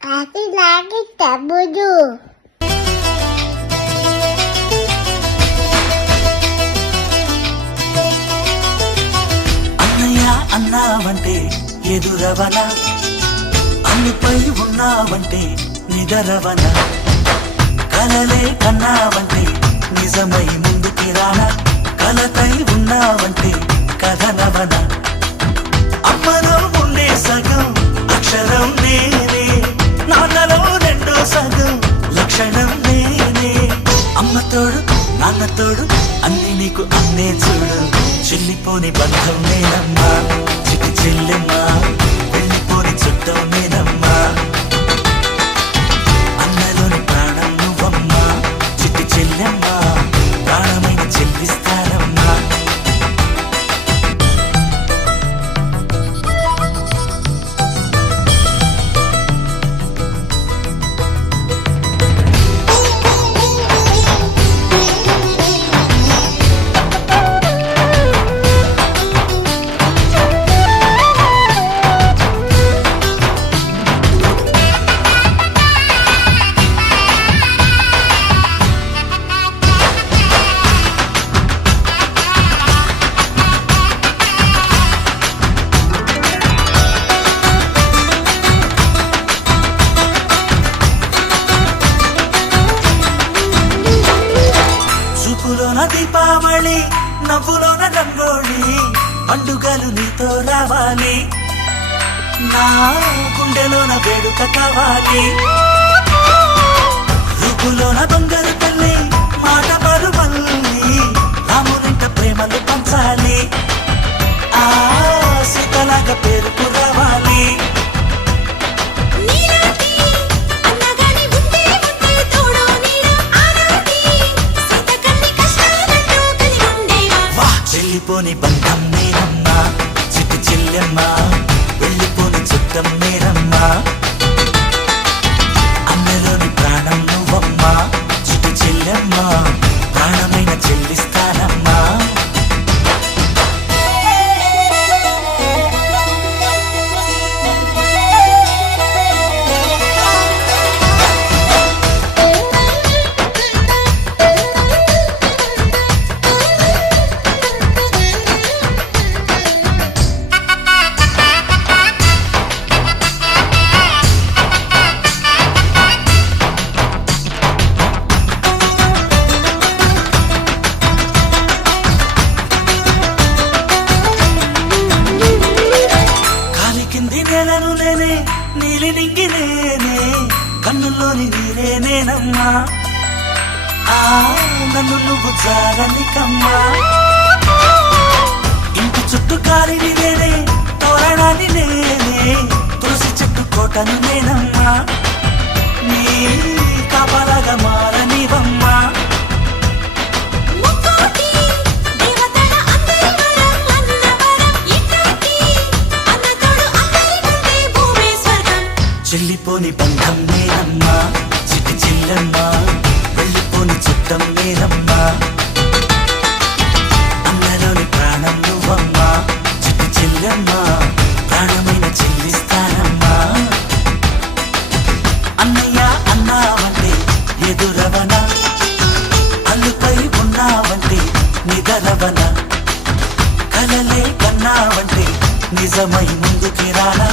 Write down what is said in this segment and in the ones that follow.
అది నాకు తమ్ముడు. అన్నయ్య అన్నావంటే ఎదురవన, అన్నిపై ఉన్నావంటే నిదరవన, కలలే కన్నావంటే నిజమై ముందుకి రానా, కలతై ఉన్నావంటే కథనవన. అమ్మలో ఉండే సగం అక్షరం నేనే, నాన్నలో రెండో సగం లక్షణం నేనే. అమ్మతోడు నాన్నతోడు అన్ని నీకు అన్నే చూడు, చెల్లిపోని బంధం నేనమ్మా, చిట్టి చెల్లెమ్మా, వెళ్ళిపోని చుట్టం నేనమ్మా. అన్నలోని ప్రాణం నువ్వమ్మా, చిట్టి చెల్లెమ్మా, ప్రాణమైన చెల్లిస్తానమ్మా. చూపులోన దీపావళి, నవ్వులోన రంగోళి, పండుగలు నీతో రావాలి, నా గుండెలోన వేడుక కావాలి. రూపులోన దొంగలు తల్లి, మాట పరువల్లి, రామునింట ప్రేమలు పంచాలి, ఆ సీతలాగా పేరుకు రావాలి. వెళ్ళిపోని బంధం నేనమ్మా, చిట్టి చెల్లెమ్మా, వెళ్ళిపోని చుట్టం నేనమ్మా. అన్నలోని ప్రాణం నువ్వమ్మా, చిట్టి చెల్లెమ్మా, ప్రాణమైన చెల్లిస్తానమ్మా. నేలను నేనే, నీలి నింగి నేనే, కన్నుల్లోని నీరే నేనమ్మా, ఆ నన్ను నువ్వు చాలనికమ్మా. ఇంటి చుట్టూ కాలిని నేనే, తోరణాన్ని నేనే, తులసి చెట్టు కోటను నేనమ్మా, నీ కాపలాగా మారనివమ్మా. చెల్లిపోని బంధం నేనమ్మా, చిట్టి చెల్లెమ్మా, వెళ్ళిపోని చుట్టం నేనమ్మా. అన్నలోని ప్రాణం నువ్వమ్మా, చిట్టి చెల్లెమ్మా, ప్రాణమైన చెల్లిస్తానమ్మా. అన్నయ్య అన్నావంటే ఎదురవన, అల్లుపై ఉన్నావంటే నిదరవన, కలలే కన్నావంటే నిజమై ముందుకి రానా,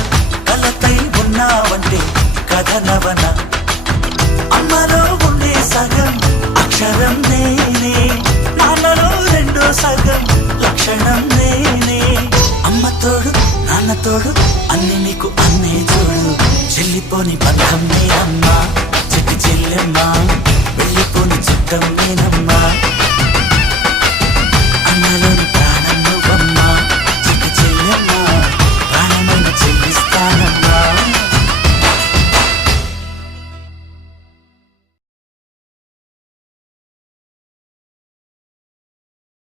కలతై ఉన్నావంటే కథనవన. అమ్మలో ఉండే సగం అక్షరం నేనే, నాన్నలో రెండో సగం లక్షణం నేనే. అమ్మతోడు నాన్నతోడు అన్ని నీకు అన్నే చూడు, చెల్లిపోని బంధం నేనమ్మా, చిట్టి చెల్లెమ్మా, వెళ్ళిపోని చుట్టం నేనమ్మా.